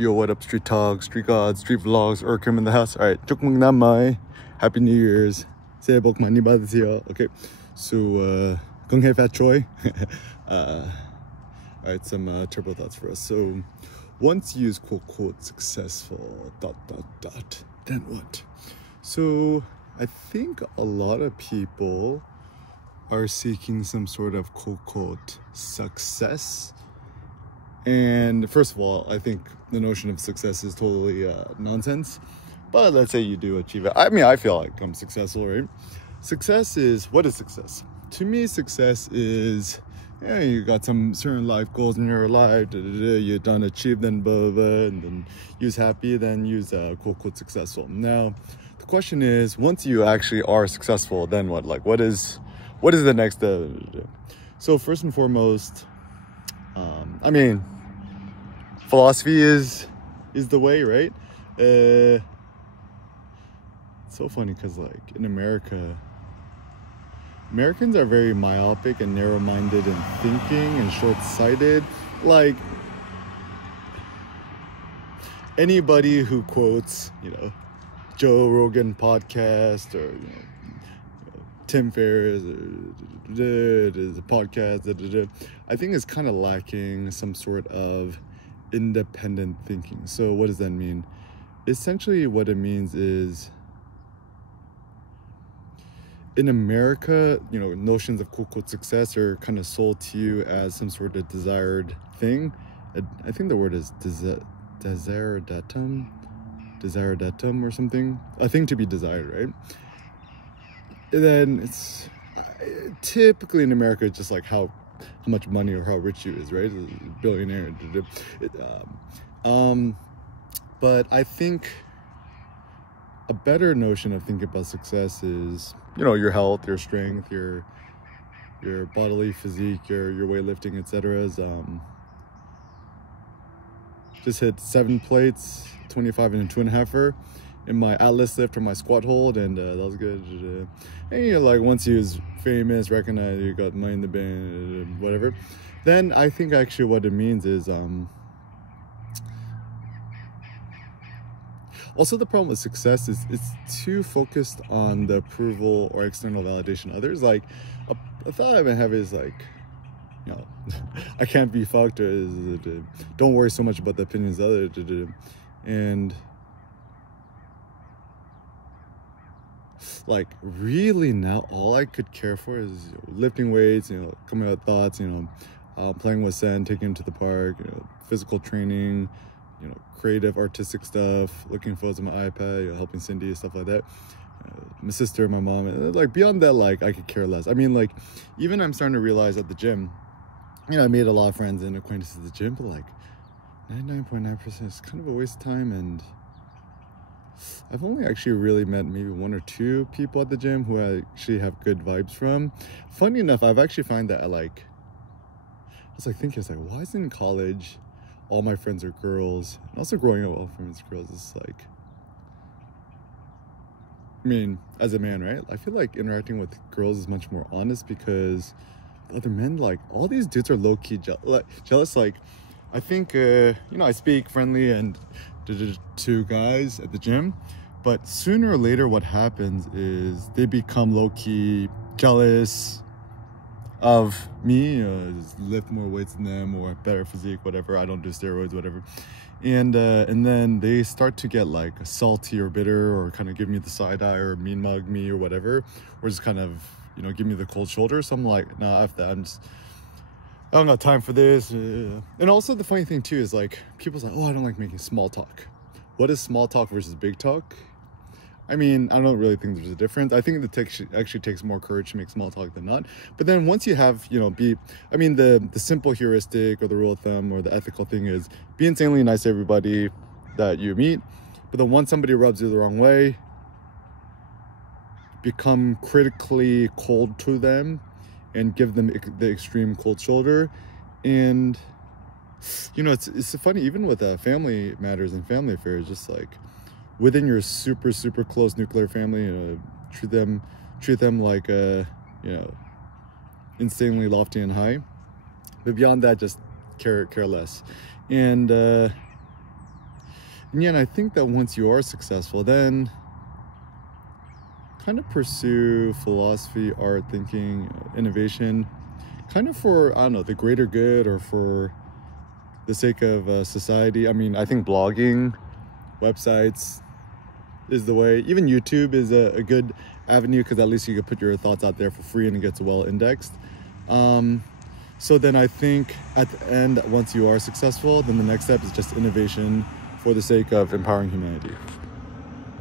Yo, what up, street talk, street gods, street vlogs, Urkim in the house. All right, Chukmung Happy New Year's. Say bok mani badisiyo. Okay, so Gung Hei Fat Choi. All right, some turbo thoughts for us. So, once you use quote quote successful ... then what? So I think a lot of people are seeking some sort of quote quote success. And first of all, I think the notion of success is totally nonsense. But let's say you do achieve it. I mean, I feel like I'm successful, right? Success is, what is success? To me, success is, yeah, you got some certain life goals in your life, you done achieved, then blah, blah, blah, and then use happy, then use quote quote successful. Now, the question is, once you actually are successful, then what? Like, what is the next? So first and foremost, I mean, philosophy is the way, right? It's so funny because, like, in America, Americans are very myopic and narrow-minded in thinking and short-sighted. Like, anybody who quotes, Joe Rogan podcast or, Tim Ferriss is a podcast, I think is kind of lacking some sort of independent thinking. So what does that mean? Essentially what it means is, in America, notions of quote quote success are kind of sold to you as some sort of desired thing. I think the word is desiratum or something. A thing to be desired, right? And then it's typically in America, it's just like how much money or how rich you is, right? A billionaire. But I think a better notion of thinking about success is, your health, your strength, your bodily physique, your weightlifting, etc. Just hit 7 plates, 25 and a 2.5er in my Atlas lift or my squat hold, and that was good. And like, once you was famous, recognized, you got money in the bank, whatever, then I think actually what it means is also the problem with success is it's too focused on the approval or external validation of others. Like, a thought I've been having is like, I can't be fucked, or don't worry so much about the opinions of others, and like, really now all I could care for is lifting weights, coming out with thoughts, playing with sand, taking him to the park, physical training, creative artistic stuff, looking photos on my iPad, helping Cindy, stuff like that, my sister, my mom. Like, beyond that, like, I could care less. I mean, like, even I'm starting to realize at the gym, I made a lot of friends and acquaintances at the gym, but like 99.9% is kind of a waste of time. And I've only actually really met maybe 1 or 2 people at the gym who I actually have good vibes from. Funny enough, I've actually found that I was like, why is it in college all my friends are girls? And also growing up, all friends are girls. It's like, I mean, as a man, right? I feel like interacting with girls is much more honest, because other men, like, all these dudes are low-key jealous. Like, I think, I speak friendly and to guys at the gym, but sooner or later what happens is they become low-key jealous of me, just lift more weights than them, or better physique, whatever. I don't do steroids, whatever. And then they start to get like salty or bitter, or kind of give me the side eye, or mean mug me, or whatever, or just kind of, give me the cold shoulder. So I'm like, nah, F that. I don't got time for this. And also the funny thing too is, like, people's like, oh, I don't like making small talk. What is small talk versus big talk? I mean, I don't really think there's a difference. I think it actually takes more courage to make small talk than not. But then once you have, the simple heuristic or the rule of thumb or the ethical thing is be insanely nice to everybody that you meet. But then once somebody rubs you the wrong way, become critically cold to them and give them the extreme cold shoulder. And, it's funny, even with family matters and family affairs, just like, within your super, super close nuclear family, treat them like, insanely lofty and high. But beyond that, just care less. And And yet I think that once you are successful, then kind of pursue philosophy, art, thinking, innovation, kind of for, I don't know, the greater good or for the sake of society. I mean, I think blogging, websites is the way. Even YouTube is a good avenue because at least you can put your thoughts out there for free and it gets well indexed. So then I think at the end, once you are successful, then the next step is just innovation for the sake of empowering humanity.